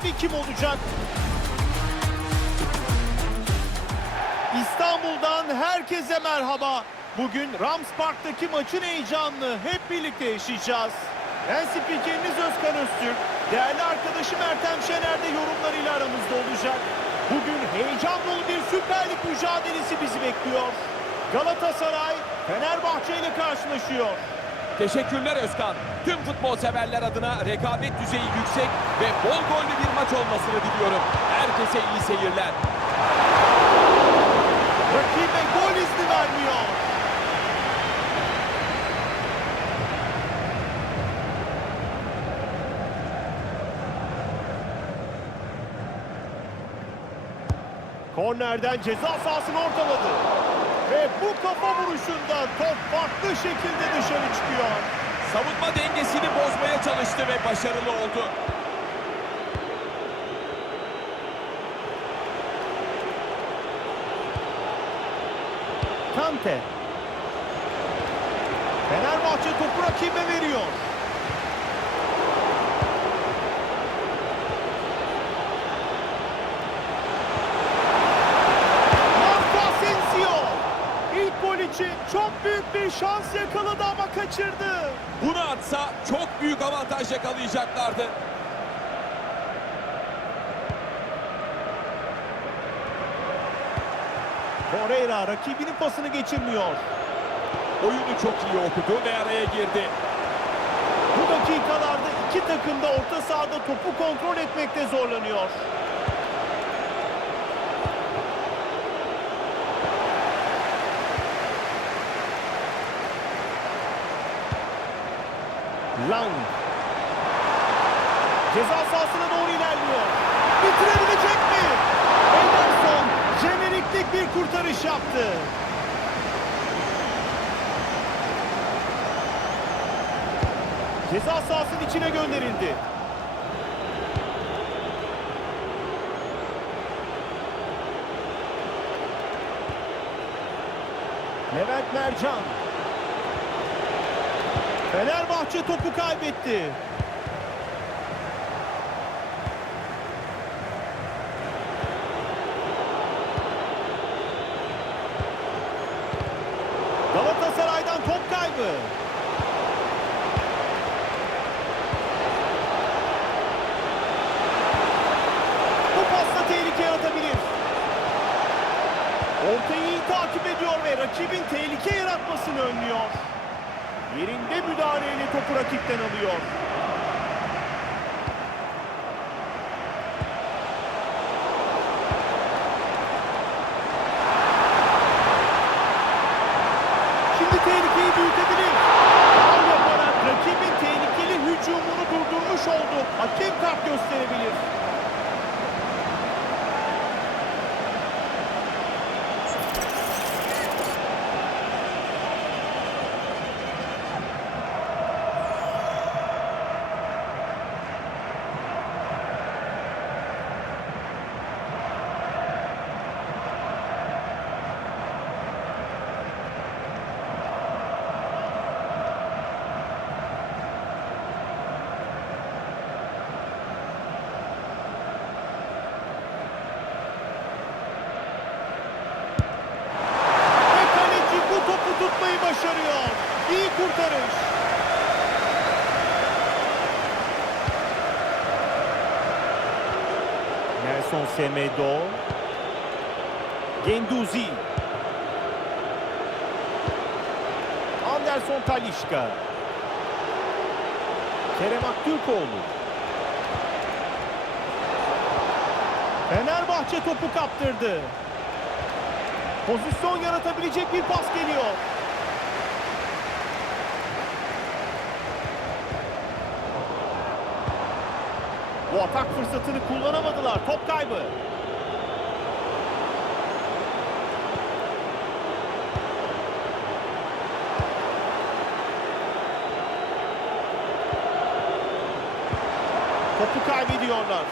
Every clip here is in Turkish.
sahibi kim olacak? İstanbul'dan herkese merhaba. Bugün Rams Park'taki maçın heyecanını hep birlikte yaşayacağız. Ben spikeriniz Özkan Öztürk. Değerli arkadaşım Ertem Şener de yorumlarıyla aramızda olacak. Bugün heyecan dolu bir Süper Lig mücadelesi bizi bekliyor. Galatasaray Fenerbahçe ile karşılaşıyor. Teşekkürler Özkan. Tüm futbol severler adına rekabet düzeyi yüksek ve bol gollü bir maç olmasını diliyorum. Herkese iyi seyirler. Rakibe gol izni vermiyor. Kornerden ceza sahasını ortaladı. Ve bu kafa vuruşunda top farklı şekilde dışarı çıkıyor. Savunma dengesini bozmaya çalıştı ve başarılı oldu. Kante. Fenerbahçe topu rakibe veriyor. Marco Asensio. İlk gol için çok büyük bir şans yakaladı ama kaçırdı. Bunu atsa çok büyük avantaj yakalayacaklardı. Torreira rakibinin pasını geçirmiyor. Oyunu çok iyi okudu ve araya girdi. Bu dakikalarda iki takım da orta sahada topu kontrol etmekte zorlanıyor. Lang. Ceza sahasına doğru ilerliyor. Bitirebilecek mi? Ederson jeneriklik bir kurtarış yaptı. Ceza sahasının içine gönderildi. Levent Mercan. Fenerbahçe topu kaybetti. Galatasaray'dan top kaybı. Bu pasla tehlike yaratabilir. Ortayı iyi takip ediyor ve rakibin tehlike yaratmasını önlüyor. Yerinde müdahaleyle topu rakipten alıyor. Şimdi tehlikeyi büyütebilir. Faul yaparak rakibin tehlikeli hücumunu durdurmuş oldu. Hakem kart gösterebilir. Tutmayı başarıyor. İyi kurtarış. Nelson Semedo. Genduzi. Anderson Talisca. Kerem Aktürkoğlu. Fenerbahçe topu kaptırdı. Pozisyon yaratabilecek bir pas geliyor. Bu atak fırsatını kullanamadılar. Top kaybı. Topu kaybediyorlar.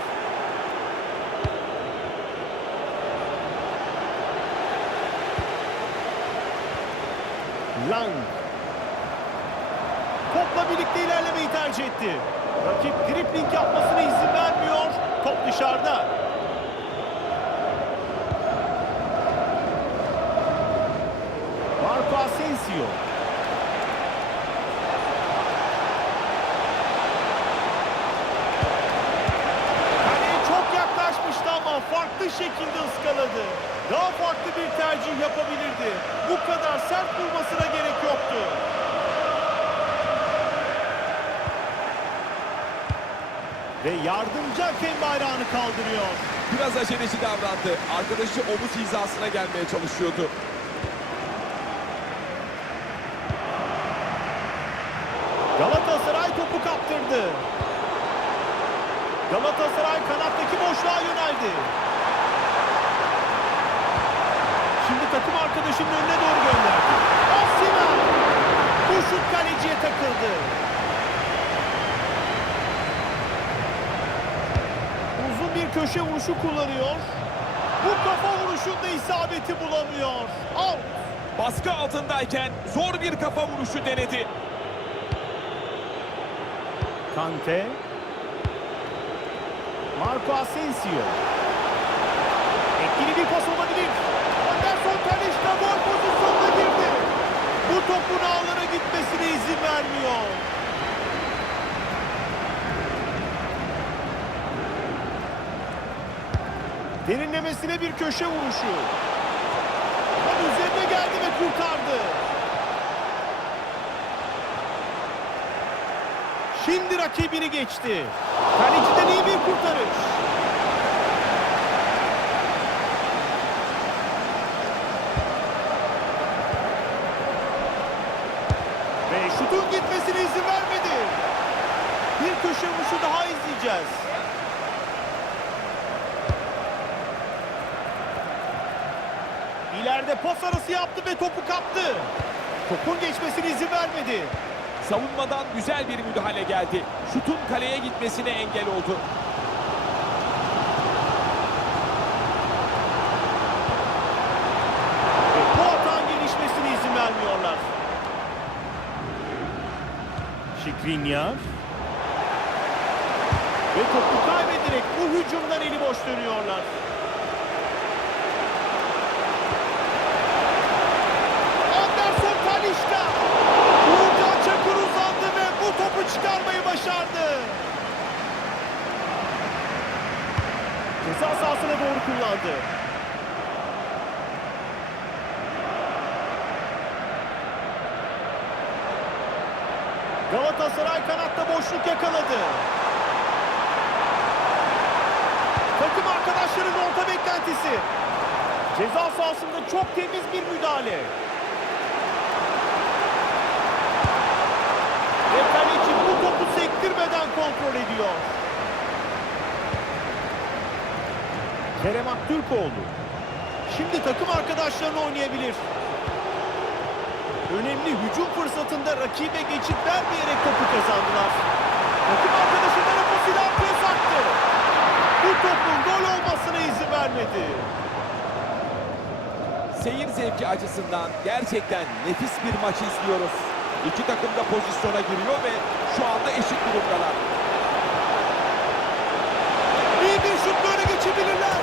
Lang. Topla birlikte ilerlemeyi tercih etti. Rakip dribling yapmasına izin vermiyor. Top Asensio. Kaleye çok yaklaşmıştı ama farklı şekilde ıskaladı. Daha farklı bir tercih yapabilirdi. Bu kadar sert vurmasına gerek yoktu. Ve yardımcı hakem bayrağını kaldırıyor. Biraz aceleci davrandı. Arkadaşı omuz hizasına gelmeye çalışıyordu. Galatasaray topu kaptırdı. Galatasaray kanattaki boşluğa yöneldi. Şimdi takım arkadaşının önüne doğru gönderdi. Osimhen! Bu şut kaleciye takıldı. Uzun bir köşe vuruşu kullanıyor. Bu kafa vuruşunda isabeti bulamıyor. Out. Baskı altındayken zor bir kafa vuruşu denedi. Kante. Marco Asensio. Etkili bir pas olabilir. Anderson Talisca gol pozisyonuna girdi. Bu topun ağlara gitmesine izin vermiyor. Derinlemesine bir köşe vuruşu. Tam üzerine geldi ve kurtardı. Şimdi rakibini geçti. Kaleciden iyi bir kurtarış. Ve şutun gitmesine izin vermedi. Bir köşe vuruşu daha izleyeceğiz. İleride pas arası yaptı ve topu kaptı. Topun geçmesine izin vermedi. Savunmadan güzel bir müdahale geldi. Şutun kaleye gitmesine engel oldu. Ve bu hatanın gelişmesine izin vermiyorlar. Skriniar. Ve topu kaybederek bu hücumdan eli boş dönüyorlar. Anderson Talisca. Uğurcan Çakır uzandı ve bu topu çıkarmayı başardı. Ceza sahasına doğru kullandı. Galatasaray kanatta boşluk yakaladı. Takım arkadaşlarının orta beklentisi. Ceza sahasında çok temiz bir müdahale. Ve kaleci bu topu sektirmeden kontrol ediyor. Kerem Aktürkoğlu. Şimdi takım arkadaşlarını oynayabilir. Önemli hücum fırsatında rakibe geçit vermeyerek topu kazandılar. Takım arkadaşından bu silah pres attı. Bu topun gol olmasına izin vermedi. Seyir zevki açısından gerçekten nefis bir maç izliyoruz. İki takım da pozisyona giriyor ve şu anda eşit durumdalar. İyi bir şutla öne geçebilirler.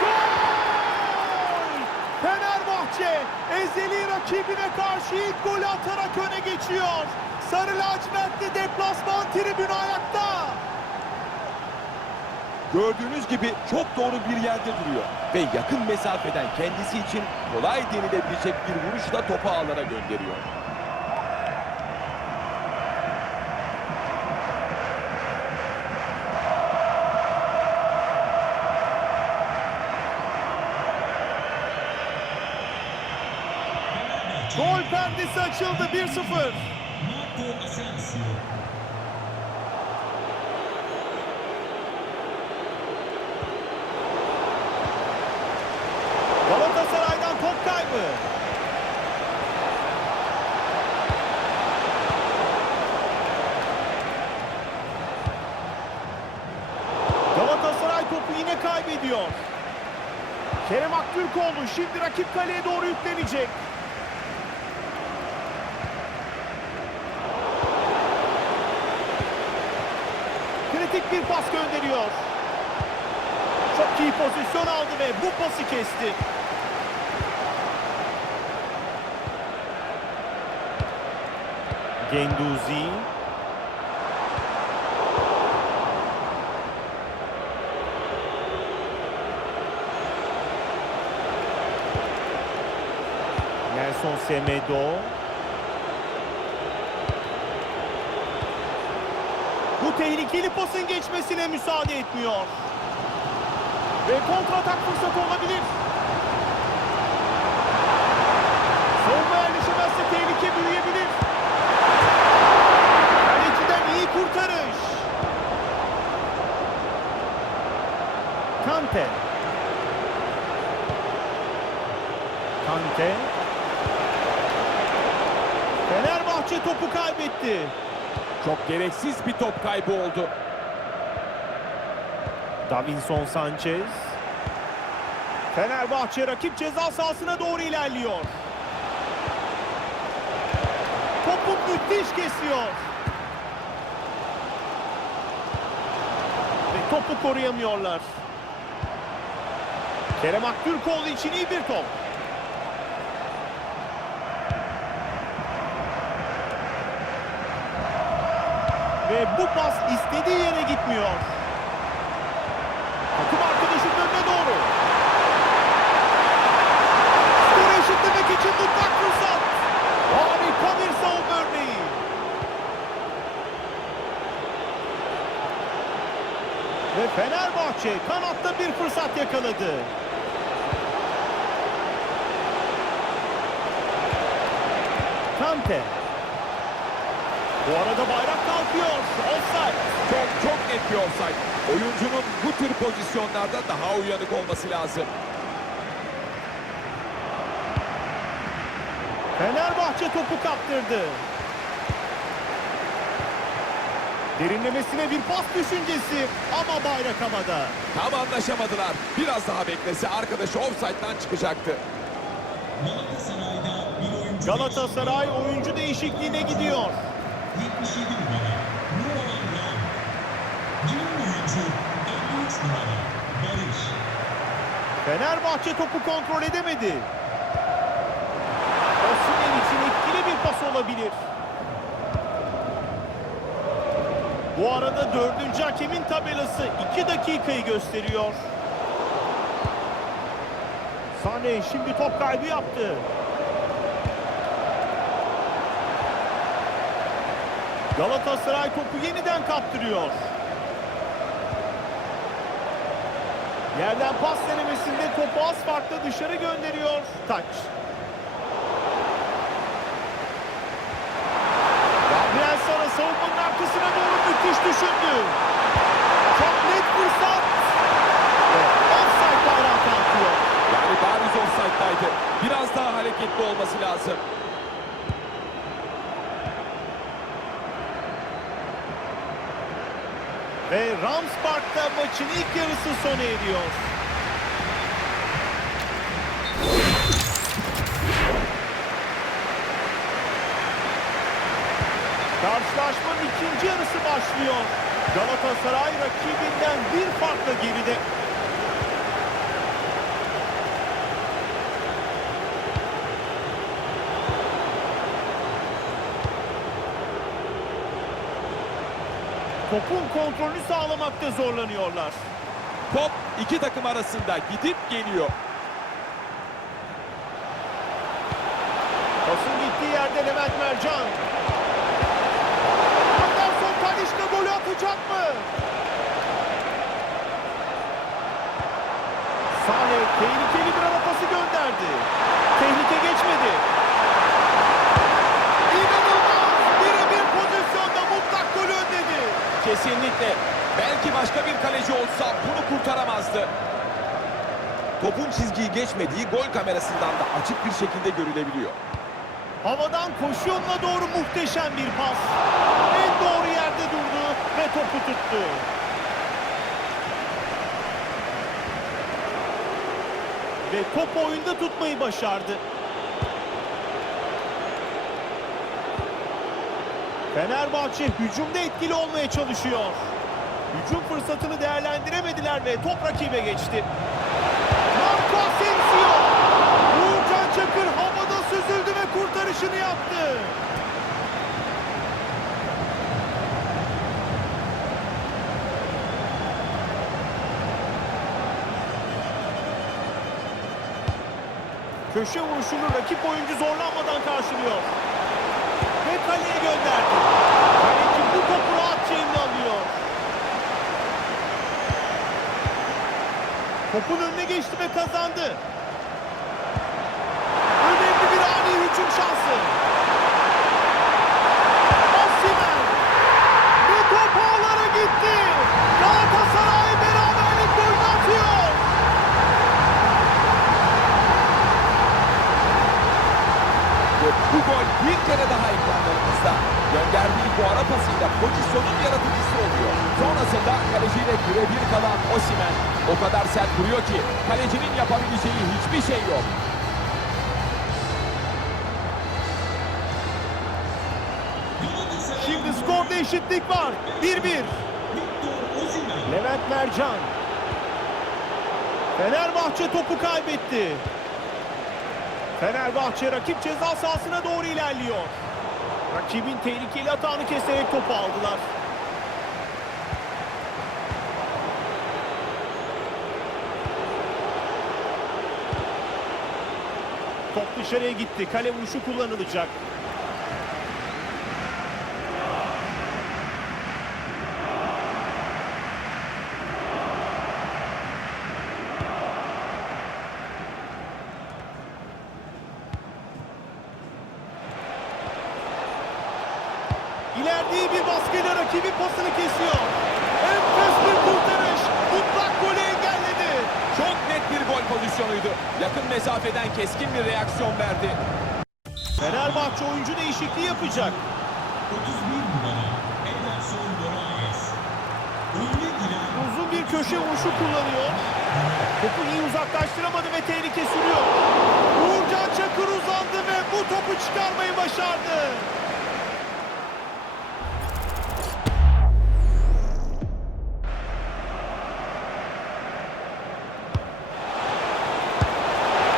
Gol! Fenerbahçe ezeli rakibine karşı ilk golü atarak öne geçiyor. Sarı lacivertli deplasman tribünü ayakta. Gördüğünüz gibi çok doğru bir yerde duruyor. Ve yakın mesafeden kendisi için kolay denilebilecek bir vuruşla topu ağlara gönderiyor. Gol perdesi açıldı 1-0. Galatasaray'dan top kaybı. Galatasaray topu yine kaybediyor. Kerem Aktürkoğlu şimdi rakip kaleye doğru yüklenecek. Kritik bir pas gönderiyor. Çok iyi pozisyon aldı ve bu pası kesti. Genduzi. Nelson Semedo. Bu tehlikeli pasın geçmesine müsaade etmiyor. Ve kontratak fırsatı olabilir. Savunma yerleşemezse tehlike büyüyebilir. Kaleciden iyi kurtarış. Kante. Kante. Fenerbahçe topu kaybetti. Çok gereksiz bir top kaybı oldu. Davinson Sanchez. Fenerbahçe rakip ceza sahasına doğru ilerliyor. Topu müthiş kesiyor. Ve topu koruyamıyorlar. Kerem Aktürkoğlu için iyi bir top. Ve bu pas istediği yere gitmiyor. Takım arkadaşının önüne doğru. Skoru eşitlemek için mutlak fırsat. Harika bir savunma örneği. Ve Fenerbahçe kanatta bir fırsat yakaladı. Kante. Bu arada bayrak kalkıyor. Offside. Çok net bir offside. Oyuncunun bu tür pozisyonlarda daha uyanık olması lazım. Fenerbahçe topu kaptırdı. Derinlemesine bir pas düşüncesi ama bayrak havada. Tam anlaşamadılar. Biraz daha beklese arkadaşı offside'dan çıkacaktı. Galatasaray oyuncu değişikliğine gidiyor. 77 numara Numan Ram. Yeni oyuncu 53 numara Barış. Fenerbahçe topu kontrol edemedi. Osimhen için etkili bir pas olabilir. Bu arada 4. hakemin tabelası 2 dakikayı gösteriyor. Sane şimdi top kaybı yaptı. Galatasaray topu yeniden kaptırıyor. Yerden pas denemesinde topu az farklı dışarı gönderiyor. Taç. Gabriel Sara savunmanın arkasına doğru müthiş düşündü. Çok net fırsat. Ve offside bayrağı kalkıyor. Yani bariz offside'daydı. Biraz daha hareketli olması lazım. Ve Rams Park'ta maçın ilk yarısı sona eriyor. Karşılaşmanın ikinci yarısı başlıyor. Galatasaray rakibinden bir farkla geride. Topun kontrolünü sağlamakta zorlanıyorlar. Top iki takım arasında gidip geliyor. Pasın gittiği yerde Levent Mercan. Anderson Talisca golü atacak mı? Sane tehlikeli bir ara pası gönderdi. Tehlike geçmedi. İnanılmaz! Birebir pozisyonda mutlak golü önledi. Kesinlikle. Belki başka bir kaleci olsa bunu kurtaramazdı. Topun çizgiyi geçmediği gol kamerasından da açık bir şekilde görülebiliyor. Havadan koşu yoluna doğru muhteşem bir pas. En doğru yerde durdu ve topu tuttu. Ve topu oyunda tutmayı başardı. Fenerbahçe hücumda etkili olmaya çalışıyor. Hücum fırsatını değerlendiremediler ve top rakibe geçti. Marco Asensio! Uğurcan Çakır havada süzüldü ve kurtarışını yaptı. Köşe vuruşunu rakip oyuncu zorlanmadan karşılıyor. Ve kaleye gönderdi. Kaleci bu topu rahatça eline alıyor. Topun önüne geçti ve kazandı. Önemli bir ani hücum şansı. Osimhen. Ve top ağlara gitti. Galatasaray beraberlik golünü atıyor. Ve bu gol bir kere daha ekranlarımızda. Gönderdiği bu ara pasıyla pozisyonun yaratıcısı oluyor. Sonrasında kaleciyle birebir kalan Osimhen o kadar sert vuruyor ki kalecinin yapabileceği hiçbir şey yok. Şimdi skorda eşitlik var. 1-1. Victor Osimhen. Levent Mercan. Fenerbahçe topu kaybetti. Fenerbahçe rakip ceza sahasına doğru ilerliyor. Rakibin tehlikeli atağını keserek topu aldılar. Top dışarıya gitti. Kale vuruşu kullanılacak. İleride iyi bir baskıyla rakibin pasını kesiyor. Enfes bir kurtarış. Mutlak golü engelledi. Çok net bir gol pozisyonuydu. Yakın mesafeden keskin bir reaksiyon verdi. Fenerbahçe oyuncu değişikliği yapacak. 31 numara Ederson Moraes. Oyuna giren Uzun bir köşe vuruşu kullanıyor. Topu iyi uzaklaştıramadı ve tehlike sürüyor. Uğurcan Çakır uzandı ve bu topu çıkarmayı başardı.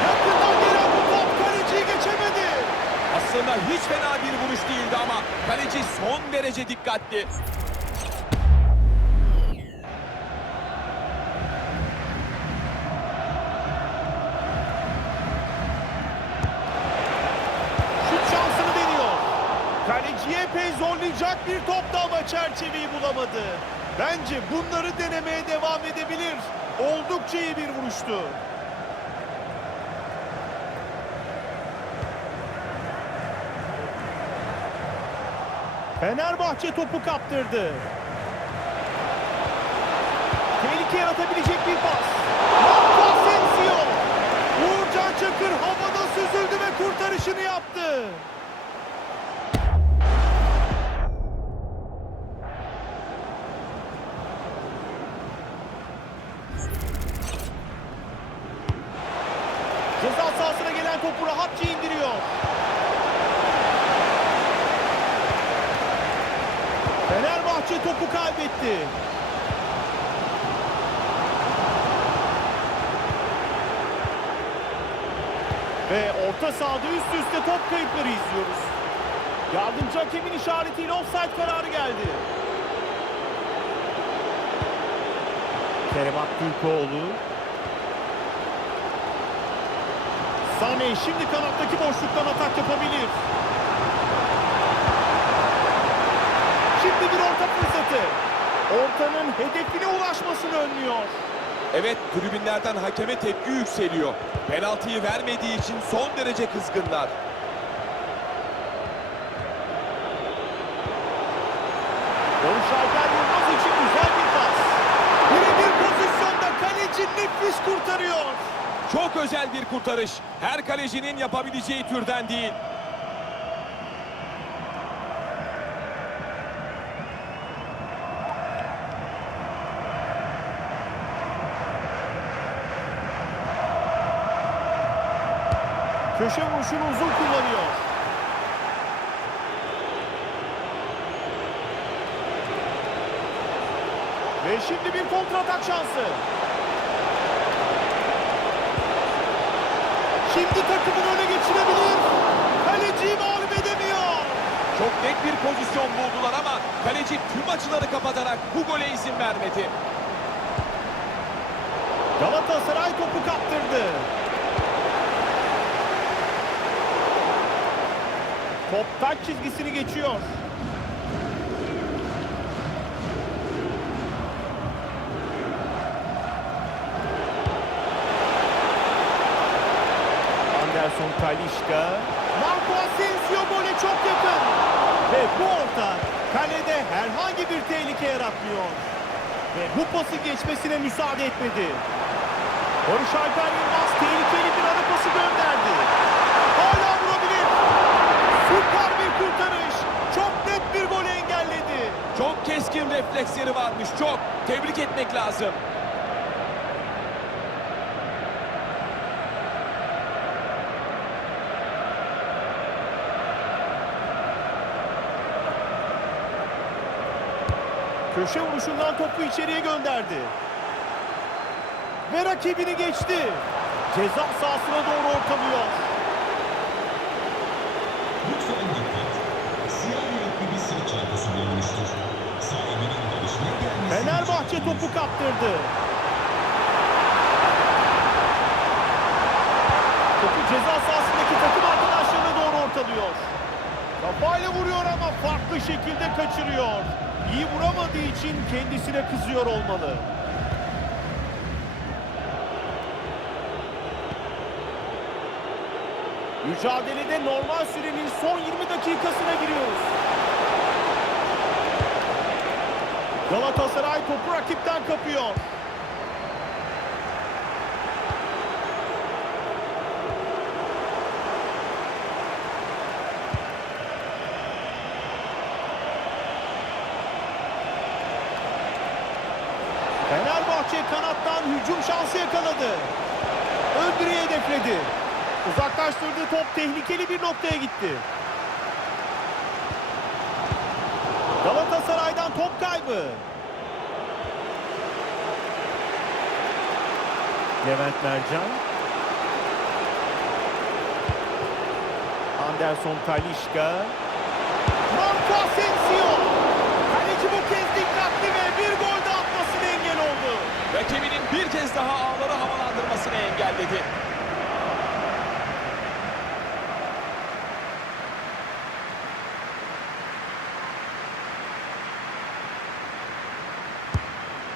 Yakından gelen bu top kaleciyi geçemedi. Aslında hiç fena bir vuruş değildi ama kaleci son derece dikkatli. Şut şansını deniyor. Kaleciyi epey zorlayacak bir toptu ama çerçeveyi bulamadı. Bence bunları denemeye devam edebilir. Oldukça iyi bir vuruştu. Fenerbahçe topu kaptırdı. Tehlike yaratabilecek bir pas. Marco Asensio. Uğurcan Çakır havada süzüldü ve kurtarışını yaptı. Ceza sahasına gelen topu rahatça indiriyor. Fenerbahçe topu kaybetti. Ve orta sahada üst üste top kayıpları izliyoruz. Yardımcı hakemin işaretiyle offside kararı geldi. Kerem Aktürkoğlu. Sane şimdi kanattaki boşluktan atak yapabilir. Şimdi bir orta fırsatı. Ortanın hedefine ulaşmasını önlüyor. Evet, tribünlerden hakeme tepki yükseliyor. Penaltıyı vermediği için son derece kızgınlar. Barış Alper Yılmaz için güzel bir pas. Birebir pozisyonda kaleci nefis kurtarıyor. Çok özel bir kurtarış. Her kalecinin yapabileceği türden değil. Köşe vuruşunu uzun kullanıyor. Ve şimdi bir kontratak şansı. Şimdi takımın öne geçirebilir. Kaleciyi mağlup edemiyor. Çok net bir pozisyon buldular ama kaleci tüm açıları kapatarak bu gole izin vermedi. Galatasaray topu kaptırdı. Top taç çizgisini geçiyor. Anderson Talisca. Marco Asensio gole çok yakın. Ve bu orta kalede herhangi bir tehlike yaratmıyor. Ve bu pası geçmesine müsaade etmedi. Barış Alper Yılmaz tehlikeli bir ara pası gönderdi. Hala vurabilir. Süper bir kurtarış. Çok net bir golü engelledi. Çok keskin refleksleri varmış, çok. Tebrik etmek lazım. Köşe vuruşundan topu içeriye gönderdi. Ve rakibini geçti. Ceza sahasına doğru ortalıyor. Lütfen dikkat. Siyah renkli bir sırt çantası bulunmuştur. Sahibinin gelişine gelmesi Fenerbahçe için topu kaptırdı. Topu ceza sahasındaki takım arkadaşlarına doğru ortalıyor. Kafayla vuruyor ama farklı şekilde kaçırıyor. İyi vuramadığı için kendisine kızıyor olmalı. Mücadelede normal sürenin son 20 dakikasına giriyoruz. Galatasaray topu rakipten kapıyor. Fenerbahçe kanattan hücum şansı yakaladı. Ön direği hedefledi. Uzaklaştırdığı top tehlikeli bir noktaya gitti. Galatasaray'dan top kaybı. Levent Mercan. Anderson Talisca. Marco Asensio. Kaleci bu kez dikkatli ve bir gol de atmasına engel oldu. Rakibinin bir kez daha ağları havalandırmasını engelledi.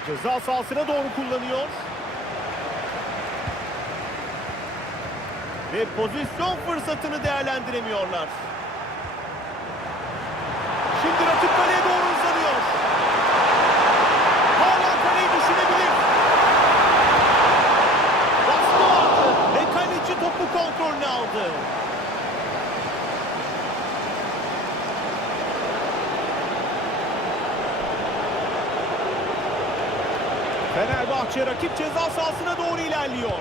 Ceza sahasına doğru kullanıyor. Ve pozisyon fırsatını değerlendiremiyorlar. Şimdi rakip kaleye doğru uzanıyor. Hala kaleyi düşünebilir. Baskı vardı ve kaleci topu kontrolüne aldı. Fenerbahçe rakip ceza sahasına doğru ilerliyor.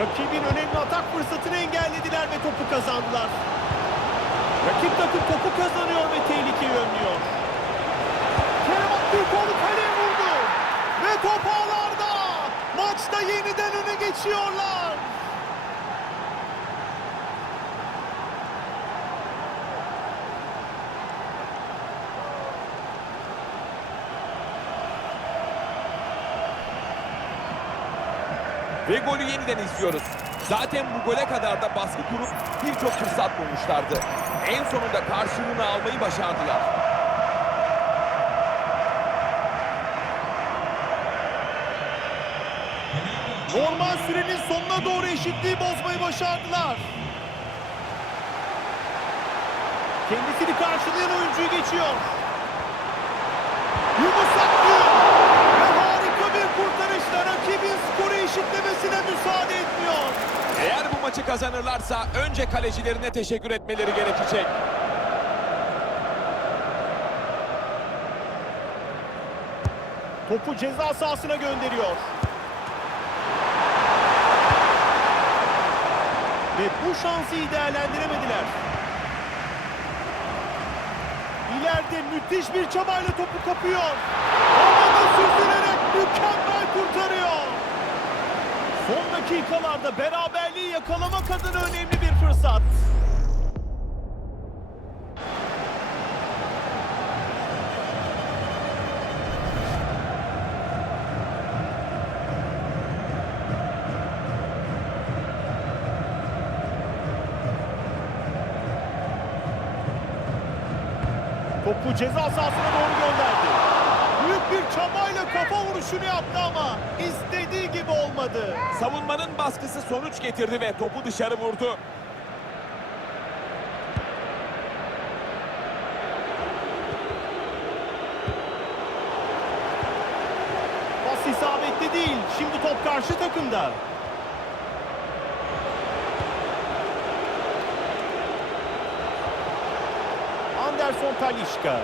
Rakibin önemli atak fırsatını engellediler ve topu kazandılar. Rakip takım topu kazanıyor ve tehlikeyi önlüyor. Kerem Aktürkoğlu kaleye vurdu. Ve top ağlarda. Maçta yeniden öne geçiyorlar. Ve golü yeniden izliyoruz. Zaten bu gole kadar da baskı kurup birçok fırsat bulmuşlardı. En sonunda karşılığını almayı başardılar. Normal sürenin sonuna doğru eşitliği bozmayı başardılar. Kendisini karşılayan oyuncuyu geçiyor. Yunus Akgün ve harika bir kurtarışla rakibin skoru eşitlemesine müsaade etmiyor. Eğer bu maçı kazanırlarsa önce kalecilerine teşekkür etmeleri gerekecek. Topu ceza sahasına gönderiyor. Ve bu şansı iyi değerlendiremediler. İleride müthiş bir çabayla topu kapıyor. Havada süzülerek mükemmel kurtarıyor. Son dakikalarda beraberliği yakalamak adına önemli bir fırsat. Topu ceza sahasına doğru gönderdi. Büyük bir çabayla kafa vuruşunu yaptı ama istediği gibi olmadı. Savunmanın baskısı sonuç getirdi ve topu dışarı vurdu. Pas isabetli değil. Şimdi top karşı takımda. Anderson Talisca.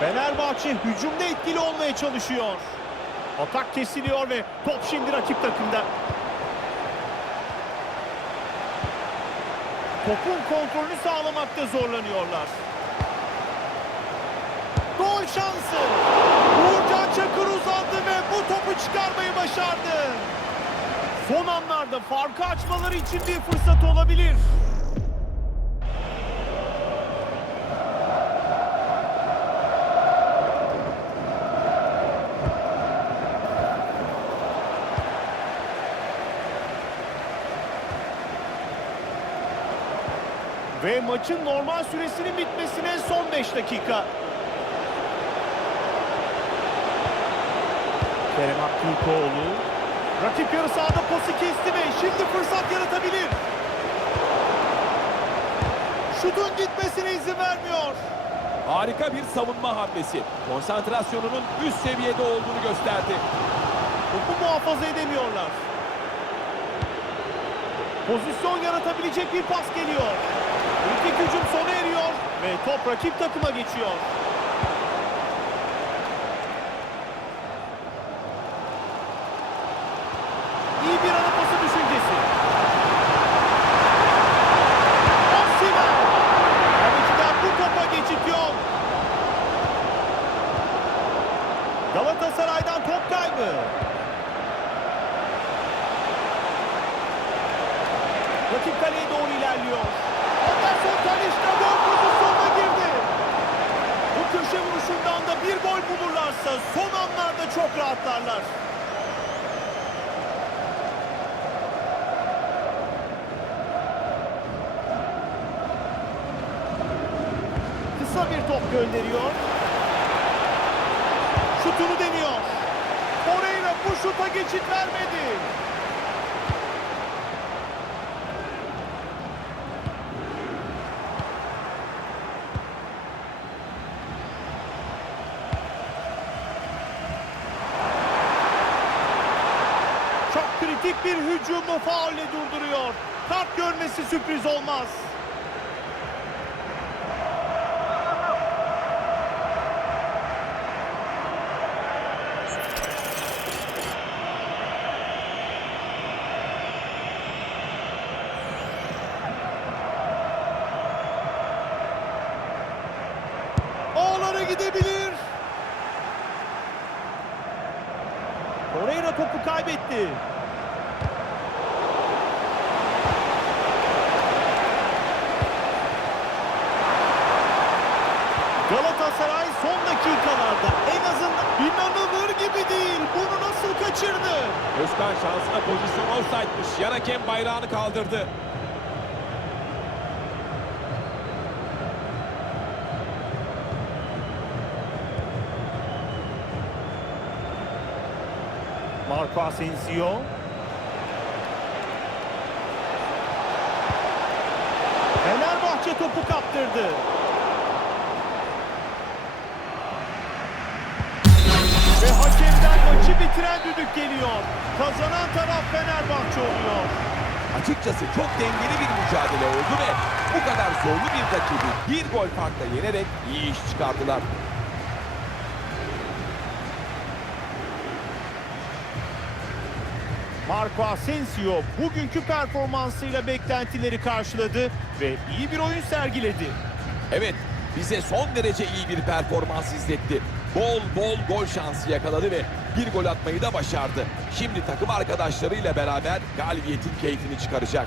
Fenerbahçe hücumda etkili olmaya çalışıyor. Atak kesiliyor ve top şimdi rakip takımda. Topun kontrolünü sağlamakta zorlanıyorlar. Gol şansı. Uğurcan Çakır uzandı ve bu topu çıkarmayı başardı. Son anlarda farkı açmaları için bir fırsat olabilir. Ve maçın normal süresinin bitmesine son 5 dakika. Kerem Aktürkoğlu. Rakip yarı sahada pası kesti ve şimdi fırsat yaratabilir. Şutun gitmesine izin vermiyor. Harika bir savunma hamlesi. Konsantrasyonunun üst seviyede olduğunu gösterdi. Topu muhafaza edemiyorlar. Pozisyon yaratabilecek bir pas geliyor. İlk hücum sona eriyor ve top rakip takıma geçiyor. İyi bir ara pası düşüncesi. Osimhen. Kaleciden bu topa geçit yok. Galatasaray'dan top kaybı. Rakip kaleye doğru ilerliyor. Anderson Talisca gol pozisyonuna girdi. Bu köşe vuruşundan da bir gol bulurlarsa son anlarda çok rahatlarlar. Kısa bir top gönderiyor. Şutunu deniyor. Torreira bu şuta geçit vermedi. Çok kritik bir hücumu faulle durduruyor. Kart görmesi sürpriz olmaz. Ağlara gidebilir. Torreira topu kaybetti. Galatasaray son dakikalarda en azından inanılır gibi değil. Bunu nasıl kaçırdı? Özkan şansına pozisyon offside'mış. Yan hakem bayrağını kaldırdı. Marco Asensio. Fenerbahçe topu kaptırdı. Ve hakemden maçı bitiren düdük geliyor. Kazanan taraf Fenerbahçe oluyor. Açıkçası çok dengeli bir mücadele oldu ve bu kadar zorlu bir rakibi bir gol farkla yenerek iyi iş çıkardılar. Marco Asensio bugünkü performansıyla beklentileri karşıladı ve iyi bir oyun sergiledi. Evet, bize son derece iyi bir performans izletti. Bol bol gol şansı yakaladı ve bir gol atmayı da başardı. Şimdi takım arkadaşlarıyla beraber galibiyetin keyfini çıkaracak.